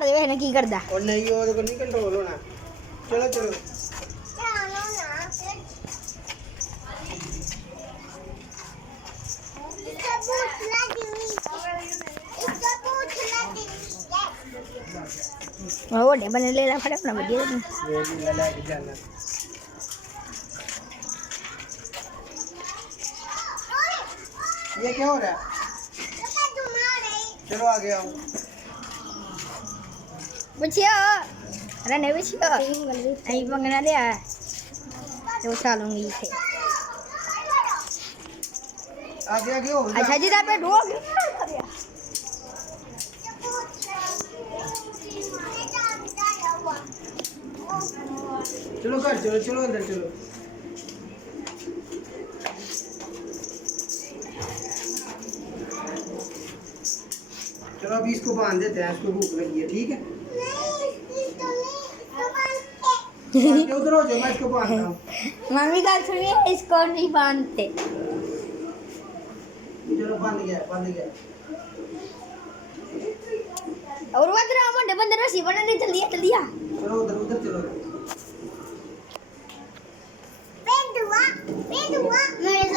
फाड़ दे ना की करदा और नहीं हो तो नहीं कंट्रोल होना चलो चलो वो डे बने ले ला फड़े अपना बढ़िया ये ले लेके जाना ये क्या हो रहा है चलो आगे आओ बचिया अरे नहीं बचिया नहीं मंगना दे तो उठा लूंगी इसे आगे आगे हो अच्छा जी पे ढोक चलो घर चलो चलो अंदर चलो चलो अभी इसको बांध देते हैं इसको भूख लगी है ठीक है उधर हो जाओ मैं इसको बांधता हूँ मम्मी का सुनिए इसको नहीं बांधते चलो बंद गया और वो तेरा मुंडे बंदर रस्सी बनने जल्दी आ चलो उधर उधर चलो